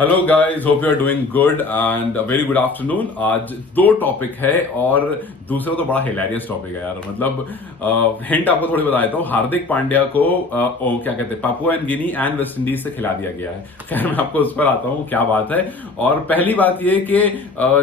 Hello guys, hope you are doing good and very good afternoon. आज दो topic है और दूसरा तो बड़ा हिलेरियस टॉपिक है यार। मतलब हिंट आपको थोड़ी बता देता हूँ। हार्दिक पांड्या को क्या कहते हैं, Papua and Guinea and West Indies से खिला दिया गया है। खैर मैं आपको उस पर आता हूँ क्या बात है। और पहली बात ये कि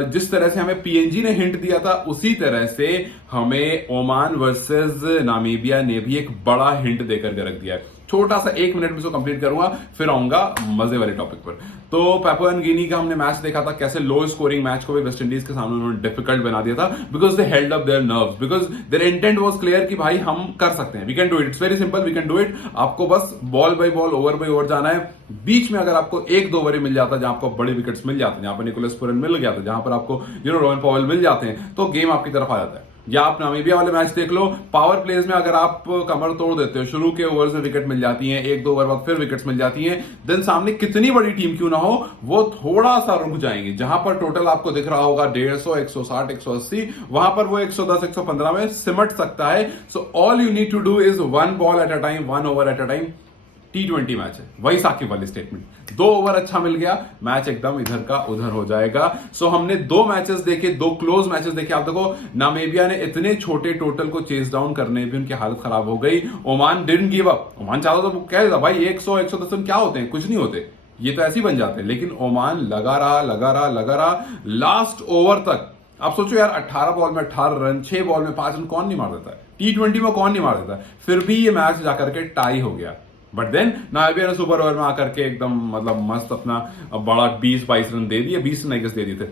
जिस तरह से हमें पीएनजी ने हिंट दिया था उसी तरह से हमें ओमान वर्सेस नामीबिया ने भी एक बड़ा हिंट देकर के रख दिया है। छोटा सा 1 मिनट में इसको कंप्लीट करूंगा, फिर आऊंगा मजे वाले टॉपिक पर। तो पापुआ न्यू गिनी का हमने मैच देखा था, कैसे लो स्कोरिंग मैच को भी वेस्ट इंडीज के सामने उन्होंने डिफिकल्ट बना दिया था, because they held up their nerves, because their intent was clear कि भाई हम कर सकते हैं, we can do it, it's very simple, we can do it. आपको बस ball by ball, over by over जाना है। बीच में अगर आपको 1-2 ओवर मिल जाता है जहां आपको बड़े विकेट्स मिल जाते हैं, जहां पर निकोलस पुरन मिल गया था, जहां पर आपको रोहन पॉवेल मिल जाते हैं, तो गेम आपकी तरफ आ जाता है। या आप नामीबिया वाले मैच देख लो, पावर प्लेज में अगर आप कमर तोड़ देते हो, शुरू के ओवर्स में विकेट मिल जाती हैं, 1-2 ओवर बाद फिर विकेट्स मिल जाती हैं, देन सामने कितनी बड़ी टीम क्यों ना हो वो थोड़ा सा रुक जाएंगे। जहां पर टोटल आपको दिख रहा होगा 150, 160, 180, वहां पर वो 110, 115 में सिमट सकता है। So all you need to do is 1 ball at a time, 1 over at a time. T20 match है, वही साकिब वाली स्टेटमेंट। 2 ओवर अच्छा मिल गया, मैच एकदम इधर का उधर हो जाएगा। सो हमने 2 मैचेस देखे, 2 क्लोज मैचेस देखे। आप देखो, नामीबिया ने इतने छोटे टोटल को चेस डाउन करने में उनकी हालत खराब हो गई। Oman didn't give up. Oman चाहता तो कह देता भाई 100, 110 रन क्या होते हैं, कुछ नहीं होते, ये तो ऐसे ही बन जाते हैं। लेकिन ओमान लगा रहा लास्ट ओवर तक। आप सोचो यार, 18 बॉल में 18 रन, 6 बॉल में 5 रन कौन नहीं मार देता है? T20 में कौन नहीं मार देता है? फिर भी ये मैच जाकर के टाई हो गया। बट देन नामीबिया ने सुपर ओवर में आकर के एकदम मतलब मस्त अपना बड़ा 20-22 रन दे दिए, 20 रन दे दिए थे,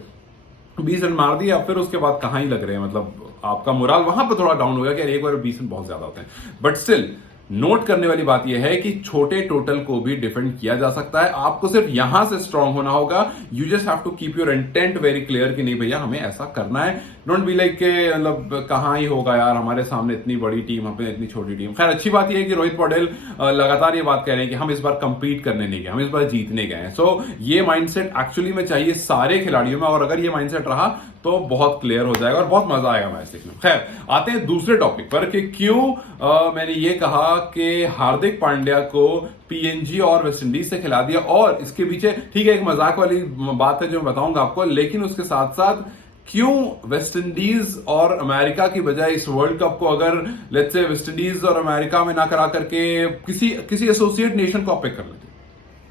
20 रन मार दिए। अब फिर उसके बाद कहां ही लग रहे हैं, मतलब आपका मोराल वहां पर थोड़ा डाउन हो गया कि यार 1 ओवर 20 रन बहुत ज्यादा होते हैं। बट स्टिल नोट करने वाली बात यह है कि छोटे टोटल को भी डिफेंड किया जा सकता है। आपको सिर्फ यहां से स्ट्रांग होना होगा। You just have to keep your intent very clear कि नहीं भैया हमें ऐसा करना है। डोंट बी लाइक के मतलब कहां ही होगा यार, हमारे सामने इतनी बड़ी टीम, हमें इतनी छोटी टीम। खैर अच्छी बात यह है कि रोहित पटेल लगातार ये बात कह रहे हैं कि हम इस बार कंपीट करने नहीं गए, हम इस बार जीतने गए हैं। सो ये माइंडसेट एक्चुअली में चाहिए सारे खिलाड़ियों में, और अगर ये माइंडसेट रहा तो बहुत क्लियर हो जाएगा और बहुत मजा आएगा मैच देखने में। खैर आते हैं दूसरे टॉपिक पर कि क्यों मैंने ये कहा कि हार्दिक पांड्या को पीएनजी और वेस्ट इंडीज से खिला दिया। और इसके पीछे ठीक है एक मजाक वाली बात है जो मैं बताऊंगा आपको, लेकिन उसके साथ साथ क्यों वेस्ट इंडीज और अमेरिका की बजाय इस वर्ल्ड कप को अगर लेट्स से वेस्ट इंडीज और अमेरिका में ना करा करके किसी एसोसिएट नेशन को आप पिक कर लेते,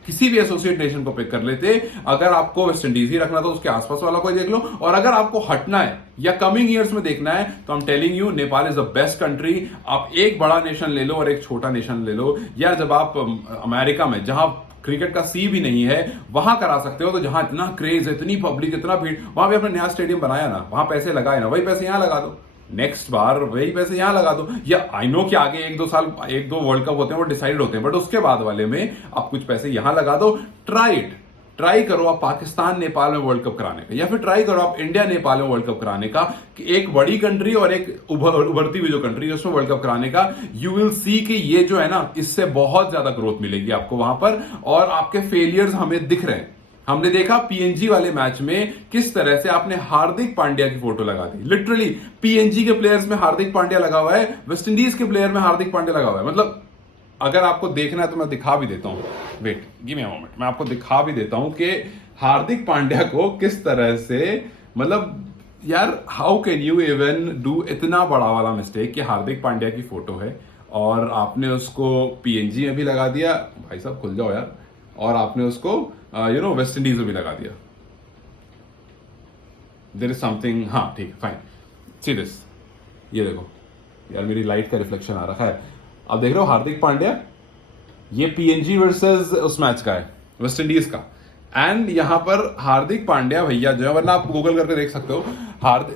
किसी भी एसोसिएट नेशन को पिक कर लेते। अगर आपको वेस्ट इंडीज ही रखना तो उसके आसपास वाला कोई देख लो, और अगर आपको हटना है या कमिंग ईयर्स में देखना है तो आई am telling you Nepal is the best country. आप एक बड़ा नेशन ले लो और एक छोटा नेशन ले लो यार। जब आप अमेरिका में जहां क्रिकेट का सी भी नहीं है वहां करा सकते हो, तो जहां इतना क्रेज है, इतनी पब्लिक, इतना भीड़, वहां भी अपने नया स्टेडियम बनाया ना, वहां पैसे लगाए ना, वही पैसे यहां लगा दो, नेक्स्ट बार वही पैसे यहां लगा दो। या आई नो कि आगे 1-2 साल 1-2 वर्ल्ड कप होते हैं वो डिसाइड होते हैं, बट उसके बाद वाले में आप कुछ पैसे यहां लगा दो। ट्राई करो आप पाकिस्तान नेपाल में वर्ल्ड कप कराने का, या फिर ट्राई करो आप इंडिया नेपाल में वर्ल्ड कप कराने का, कि एक बड़ी कंट्री और एक उभरती हुई जो कंट्री है उसमें वर्ल्ड कप कराने का। यू विल सी कि ये जो है ना, इससे बहुत ज्यादा ग्रोथ मिलेगी आपको वहां पर। और आपके फेलियर्स हमें दिख रहे हैं। हमने देखा पीएनजी वाले मैच में किस तरह से आपने हार्दिक पांड्या की फोटो लगा दी। लिटरली पीएनजी के प्लेयर्स में हार्दिक पांड्या लगा हुआ है, वेस्ट इंडीज के प्लेयर में हार्दिक पांड्या लगा हुआ है। मतलब अगर आपको देखना है तो मैं दिखा भी देता हूं, wait give me a moment, मैं आपको दिखा भी देता हूं कि हार्दिक पांड्या को किस तरह से, मतलब यार how can you even do इतना बड़ा वाला मिस्टेक कि हार्दिक पांड्या की फोटो है और आपने उसको पीएनजी में भी लगा दिया। भाई साहब खुल जाओ यार। और आपने उसको वेस्ट इंडीज में भी लगा दिया। देयर इज समथिंग, हाँ ठीक है फाइन, सी दिस, ये देखो यार मेरी लाइट का रिफ्लेक्शन आ रहा है। अब देख रहे हो हार्दिक पांड्या, ये पीएनजी वर्सेस उस मैच का है, वेस्ट इंडीज का। एंड यहां पर हार्दिक पांड्या भैया जो है, वरना आप गूगल करके देख सकते हो,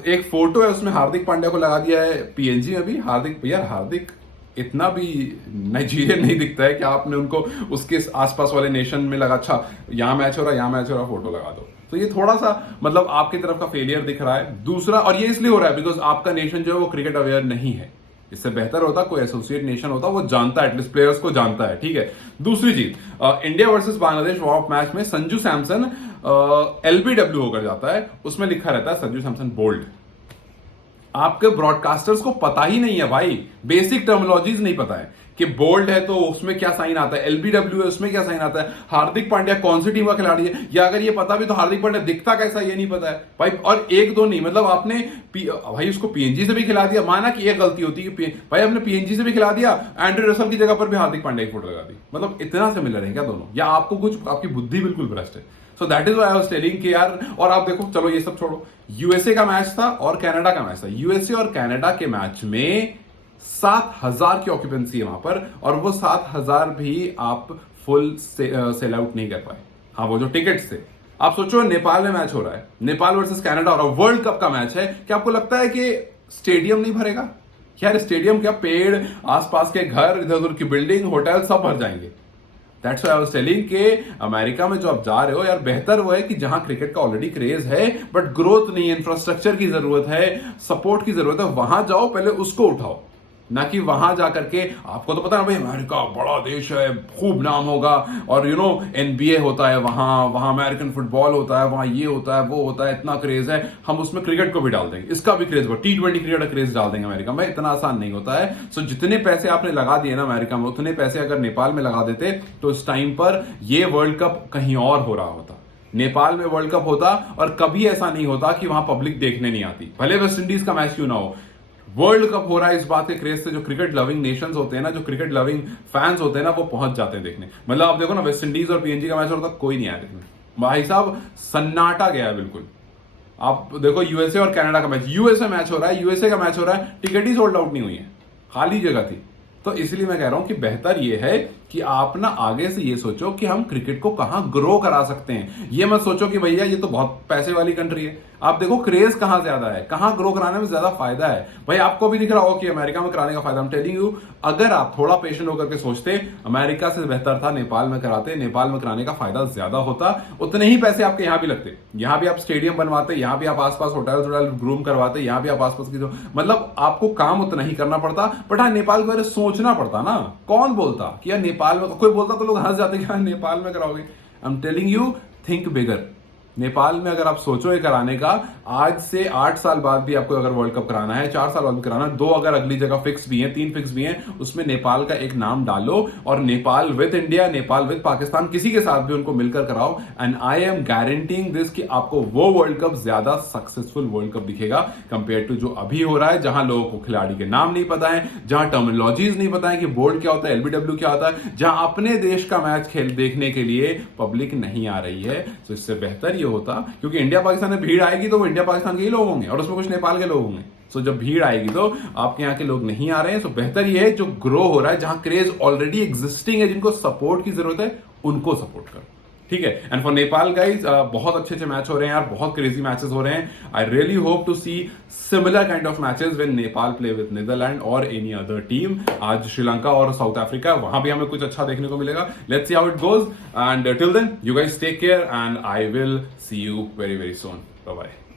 एक फोटो है उसमें हार्दिक पांड्या को लगा दिया है पीएनजी में भी। हार्दिक भैया, हार्दिक इतना भी नाइजीरियन नहीं दिखता है कि आपने उनको उसके आसपास वाले नेशन में लगा, अच्छा यहां मैच हो रहा फोटो लगा दो। तो ये थोड़ा सा मतलब आपकी तरफ का फेलियर दिख रहा है। दूसरा, और ये इसलिए हो रहा है बिकॉज आपका नेशन जो है वो क्रिकेट अवेयर नहीं है। इससे बेहतर होता कोई एसोसिएट नेशन होता, वो जानता है, एटलीस्ट प्लेयर्स को जानता है, ठीक है। दूसरी चीज, India versus Bangladesh warm up match में संजू सैमसन एलबीडब्ल्यू होकर जाता है, उसमें लिखा रहता है संजू सैमसन बोल्ड। आपके ब्रॉडकास्टर्स को पता ही नहीं है भाई, बेसिक टर्मिनोलॉजीज नहीं पता है कि बोल्ड है तो उसमें क्या साइन आता है, एलबीडब्ल्यू है उसमें क्या साइन आता है, हार्दिक पांड्या कौन सी टीम का खिलाड़ी है, या अगर ये पता भी तो हार्दिक पांड्या दिखता कैसा ये नहीं पता है भाई। और एक दो नहीं, मतलब आपने भाई उसको पीएनजी से भी खिला दिया, माना कि एक गलती होती है कि भाई आपने पीएनजी से भी खिला दिया, एंड्रे रसल की जगह पर भी हार्दिक पांड्या की फोटो लगा दी। मतलब इतना सिमिलर है क्या दोनों, या आपको कुछ, आपकी बुद्धि बिल्कुल भ्रष्ट है। So that is why I was telling कि यार, और आप देखो, चलो ये सब छोड़ो, यूएसए का मैच था और कनाडा का मैच था। यूएसए और कनाडा के मैच में 7,000 की ऑक्यूपेंसी है वहां पर, और वो 7,000 भी आप फुल सेल आउट नहीं कर पाए। हाँ, वो जो टिकट्स थे, आप सोचो नेपाल में मैच हो रहा है, नेपाल वर्सेस कनाडा हो रहा है, वर्ल्ड कप का मैच है, क्या आपको लगता है कि स्टेडियम नहीं भरेगा? यार स्टेडियम क्या, पेड़, आसपास के घर, इधर उधर की बिल्डिंग, होटल सब भर जाएंगे। That's why I was telling कि अमेरिका में जो आप जा रहे हो यार, बेहतर वो है कि जहां क्रिकेट का ऑलरेडी क्रेज है बट ग्रोथ नहीं है, इंफ्रास्ट्रक्चर की जरूरत है, सपोर्ट की जरूरत है, वहां जाओ, पहले उसको उठाओ, ना कि वहां जाकर के, आपको तो पता है भाई अमेरिका बड़ा देश है, खूब नाम होगा, और यू नो एनबीए होता है वहां अमेरिकन फुटबॉल होता है, वहां ये होता है वो होता है, इतना क्रेज है, हम उसमें क्रिकेट को भी डाल देंगे, इसका भी क्रेज, T20 क्रिकेट का क्रेज डाल देंगे अमेरिका में। इतना आसान नहीं होता है। सो जितने पैसे आपने लगा दिए ना अमेरिका में, उतने पैसे अगर नेपाल में लगा देते तो इस टाइम पर ये वर्ल्ड कप कहीं और हो रहा होता, नेपाल में वर्ल्ड कप होता, और कभी ऐसा नहीं होता कि वहां पब्लिक देखने नहीं आती, भले वेस्ट इंडीज का मैच क्यों ना हो। वर्ल्ड कप हो रहा है इस बात के क्रेज से जो क्रिकेट लविंग नेशंस होते हैं ना, जो क्रिकेट लविंग फैंस होते हैं ना, वो पहुंच जाते हैं देखने। मतलब आप देखो ना, वेस्ट इंडीज और पीएनजी का मैच हो रहा था, कोई नहीं आया देखने, भाई साहब सन्नाटा गया बिल्कुल। आप देखो यूएसए और कनाडा का मैच, यूएसए मैच हो रहा है, यूएसए का मैच हो रहा है, टिकट ही सोल्ड आउट नहीं हुई है, खाली जगह थी। तो इसलिए मैं कह रहा हूं कि बेहतर यह है कि आप ना आगे से ये सोचो कि हम क्रिकेट को कहां ग्रो करा सकते हैं। ये मत सोचो कि भैया ये तो बहुत पैसे वाली कंट्री है। आप देखो क्रेज कहां ज्यादा है, कहां ग्रो कराने में ज्यादा फायदा है। भाई आपको भी दिख रहा होगा कि अमेरिका में कराने का फायदा, I'm telling you, अगर आप थोड़ा पेशेंट होकर के सोचते, अमेरिका से बेहतर था नेपाल में कराते, नेपाल में कराने का फायदा ज्यादा होता, उतने ही पैसे आपके यहां भी लगते, यहां भी आप स्टेडियम बनवाते, यहां भी आप आसपास होटल ग्रूम करवाते, यहां भी आप आसपास की जो, मतलब आपको काम उतना ही करना पड़ता। बट हाँ, नेपाल के बारे में सोचना पड़ता ना। कौन बोलता कि यार नेपाल में, कोई बोलता तो लोग हंस जाते कि नेपाल में कराओगे। I am telling you, think bigger. Nepal में अगर आप सोचो ये कराने का, आज से 8 साल बाद भी आपको अगर वर्ल्ड कप कराना है, 4 साल बाद भी कराना है, 2 अगर अगली जगह फिक्स भी है, 3 फिक्स भी हैं, उसमें नेपाल का एक नाम डालो, और Nepal with India, Nepal with Pakistan, किसी के साथ भी उनको मिलकर कराओ। And I am guaranteeing this कि आपको वो वर्ल्ड कप ज्यादा सक्सेसफुल वर्ल्ड कप दिखेगा कंपेयर टू जो अभी हो रहा है, जहां लोगों को खिलाड़ी के नाम नहीं पता है, जहां टर्मिनोलॉजीज नहीं पता है कि बोल्ड क्या होता है, एलबीडब्ल्यू क्या होता है, जहां अपने देश का मैच खेल देखने के लिए पब्लिक नहीं आ रही है। तो इससे बेहतर ये होता, क्योंकि इंडिया पाकिस्तान में भीड़ आएगी तो वो इंडिया पाकिस्तान के ही लोग होंगे, और उसमें कुछ नेपाल के लोग होंगे। सो जब भीड़ आएगी तो आपके यहाँ के लोग नहीं आ रहे हैं। सो बेहतर ये है जो ग्रो हो रहा है, जहां क्रेज ऑलरेडी एग्जिस्टिंग है, जिनको सपोर्ट की जरूरत है, उनको सपोर्ट करो, ठीक है। एंड फॉर नेपाल गाइज, बहुत अच्छे मैच हो रहे हैं यार, बहुत क्रेजी मैचेस हो रहे हैं। I really hope to see similar kind of matches when Nepal play with Netherlands और एनी अदर टीम। आज श्रीलंका और साउथ अफ्रीका, वहां भी हमें कुछ अच्छा देखने को मिलेगा। Let's see how it goes, and till then you guys take care, and I will see you very very soon. Bye bye.